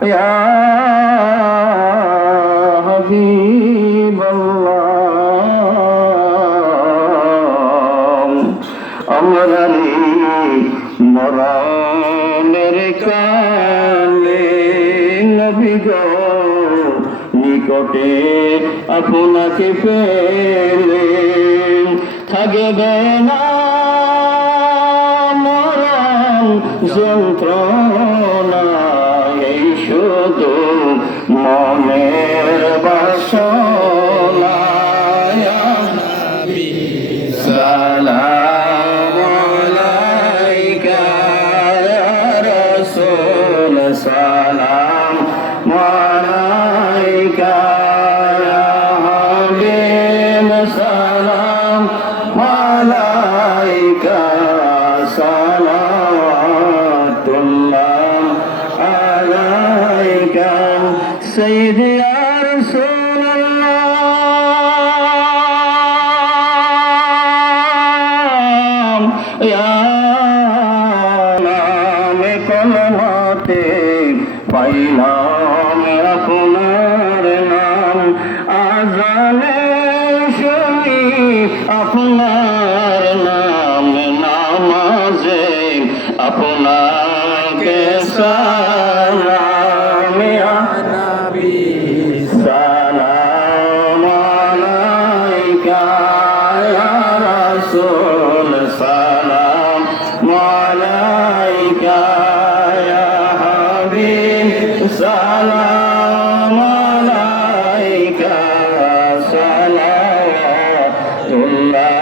ইয়া হাবিবাল্লাহ আমরানি মরণের কালে নবী গো নিকটে আপনাকে পেলে থাকবে না মরণ যন্ত্রণা এই শুধু মনের বাসনা ইয়া নবী সালাম আলাইকা ইয়া রাসূল সালাম আলাইকা ইয়া হাবিব সালাম আলাইকা সালাওয়াতুল্লাহ আলাইকা সাইয়্যিদি ইয়া রাসূলুল্লাহ ইয়া নামে কলমাতে পাইলাম আপনার নাম আজানে শুনি আপনার নাম নামাজে আপনাকে সালাম ইয়া নবী সালাম আলাইকা ইয়া রাসূল সালাম আলাইকা ইয়া হাবিব সালাম আলাইকা সালাওয়াতুল্লাহ